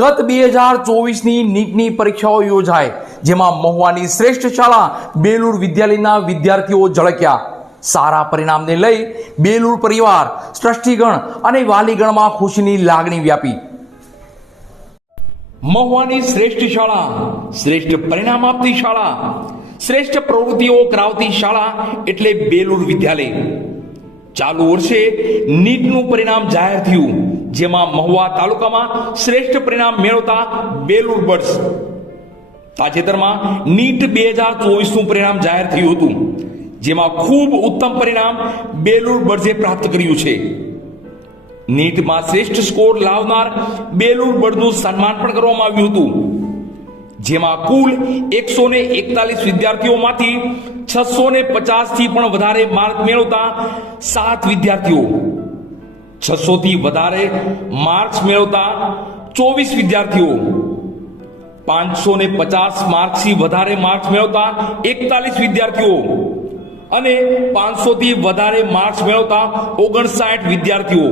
ગત બે હજાર ચોવીસની નીટની પરીક્ષાઓ યોજાઈ જેમાં મહુવાની શ્રેષ્ઠ શાળા બેલુર વિદ્યાલયના વિદ્યાર્થીઓ ઝળક્યા. સારા પરિણામને લઈ બેલુર પરિવાર, સૃષ્ટિગણ અને વાલીગણમાં ખુશીની લાગણી વ્યાપી. મહુવાની શ્રેષ્ઠ શાળા, શ્રેષ્ઠ પરિણામ આપતી શાળા, શ્રેષ્ઠ પ્રવૃત્તિઓ કરાવતી શાળા એટલે બેલુર વિદ્યાલય. ચાલુ વર્ષે નીટનું પરિણામ જાહેર થયું, જેમાં મહુવા તાલુકામાં શ્રેષ્ઠ પરિણામ મેળવતા બેલુર બર્ડ્સ. તાજેતરમાં નીટ બે હજાર ચોવીસનું પરિણામ જાહેર થયું હતું, જેમાં ખૂબ ઉત્તમ પરિણામ બેલુર બર્ડ્સે પ્રાપ્ત કર્યું છે. નીટમાં શ્રેષ્ઠ સ્કોર લાવનાર બેલુર બર્ડનું સન્માન પણ કરવામાં આવ્યું હતું. જેમાં કુલ એકસો ને એકતાલીસ વિદ્યાર્થીઓમાંથી છસો ને પચાસથી પણ વધારે માર્ક મેળવતા સાત વિદ્યાર્થીઓ. છસો થી વધારે માર્ક્સ મેળવતા ચોવીસ વિદ્યાર્થીઓ. પાંચસો ને પચાસ માર્ક્સથી વધારે માર્ક્સ મેળવતા એકતાલીસ વિદ્યાર્થીઓ. અને પાંચસો થી વધારે માર્ક્સ મેળવતા ઓગણસાઠ વિદ્યાર્થીઓ.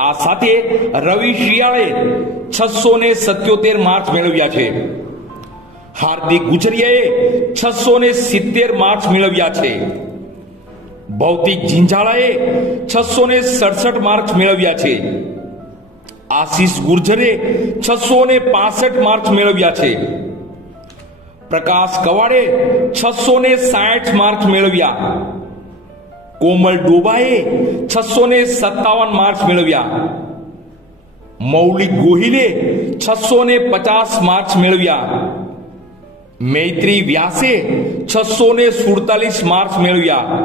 આ સાથે રવિ શિયાળે છસો ને સત્યોતેર માર્ક્સ મેળવ્યા છે. હાર્દિક ગુજરિયાએ છસો ને સિત્તેર માર્ક્સ મેળવ્યા છે. ભૌતિક ઝીંઝાળાએ છસો ને સડસઠ માર્ક્સ મેળવ્યા છે. આશીષ ગુર્જરે છસો ને પાસઠ માર્ક્સ મેળવ્યા છે. પ્રકાશ કવાડે છસો ને સાઠ માર્ક્સ મેળવ્યા. કોમલ ડોબાએ છસો ને સત્તાવન માર્ક્સ મેળવ્યા. મૌલિક ગોહિલે છસો ને પચાસ માર્ક્સ મેળવ્યા. મૈત્રી વ્યાસે છસો ને સુડતાલીસ માર્ક્સ મેળવ્યા.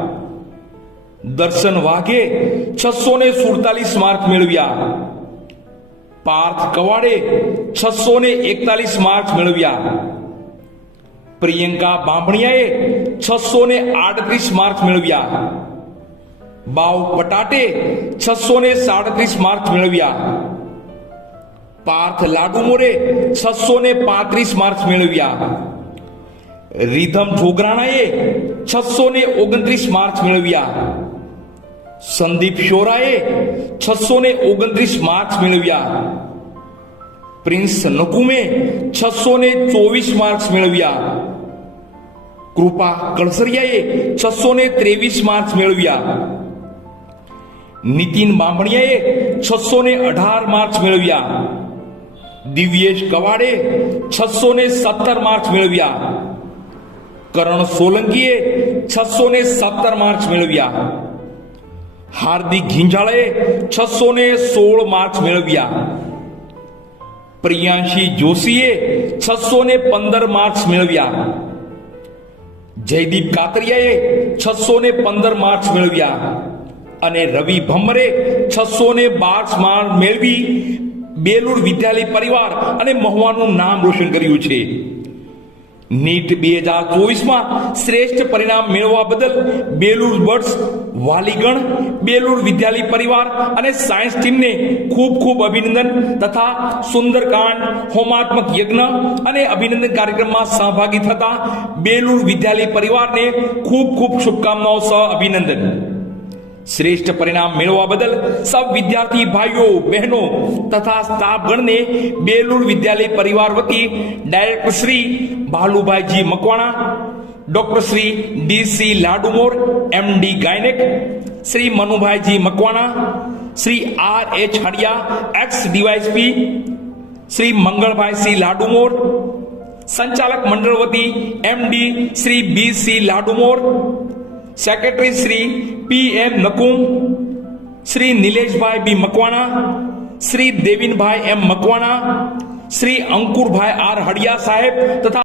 દર્શન વાઘે છસો ને સુડતાલીસ માર્ક મેળવ્યા. પાર્થ કવાડે છસો ને એકતાલીસ માર્ક્સ મેળવ્યા. પ્રિયંકા બાંભણિયાએ છસો ને આડત્રીસ માર્ક્સ મેળવ્યા. બાવ પટાટે છસો ને સાડત્રીસ માર્ક્સ મેળવ્યા. પાર્થ લાડુમોરે છસો ને પાંત્રીસ માર્ક્સ મેળવ્યા. રીધમ જોગરાણાએ છસો ને ઓગણત્રીસ માર્ક્સ મેળવ્યા સંદીપ શોરાએ છસો ને ઓગણત્રીસ માર્ક્સ મેળવ્યા પ્રિન્સ નકુમે છસો ને ચોવીસ માર્ક્સ મેળવ્યા કૃપા કળસરિયાએ છસો ને ત્રેવીસ માર્ક્સ મેળવ્યા નીતિન બાંભણિયાએ છસો ને અઢાર માર્ક્સ મેળવ્યા દિવ્યેશ કવાડે છસો ને સત્તર માર્ક્સ મેળવ્યા કરણ સોલંકીએ છસો ને સત્તર માર્ચ મેળવ્યા. હાર્દિક ઘીંજાળે છસો ને સોળ માર્ચ મેળવ્યા. પ્રિયાંશી જોશીએ છસો ને પંદર માર્ક્સ મેળવ્યા. જયદીપ કાતરિયાએ છસો ને પંદર માર્ક્સ મેળવ્યા. અને રવિ ભમરે છસો ને બાર માર્ક મેળવી બેલુર વિદ્યાલય પરિવાર અને મહુવાનું નામ રોશન કર્યું છે. નીટ બે હજાર ચોવીસમાં શ્રેષ્ઠ પરિણામ મેળવવા બદલ બેલુર બર્ડ્સ, વાલીગણ, બેલુર વિદ્યાલય પરિવાર અને સાયન્સ ટીમને ખૂબ ખૂબ અભિનંદન તથા સુંદરકાંડ, હોમાત્મક યજ્ઞ અને અભિનંદન કાર્યક્રમમાં સહભાગી થતા બેલુર વિદ્યાલય પરિવારને ખૂબ ખૂબ શુભકામનાઓ સહ અભિનંદન. શ્રેષ્ઠ પરિણામ મેળવવા બદલ સૌ વિદ્યાર્થી ભાઈઓ, બહેનો તથા સ્ટાફગણને બેલુર વિદ્યાલય પરિવાર વતી director Shri Bhalubhaiji Makwana, doctor Shri DC Ladumor MD gynaec, Shri Manubhaiji Makwana, Shri R H Hadiya, ex DYSP, Shri Mangalbhai C Ladumor, સંચાલક મંડળ વતી MD Shri B C Ladumor secretary Shri P M Nakum Shri Nileshbhai B Makwana Shri Devinbhai M Makwana Shri Ankurbhai R Hadiya સાહેબ તથા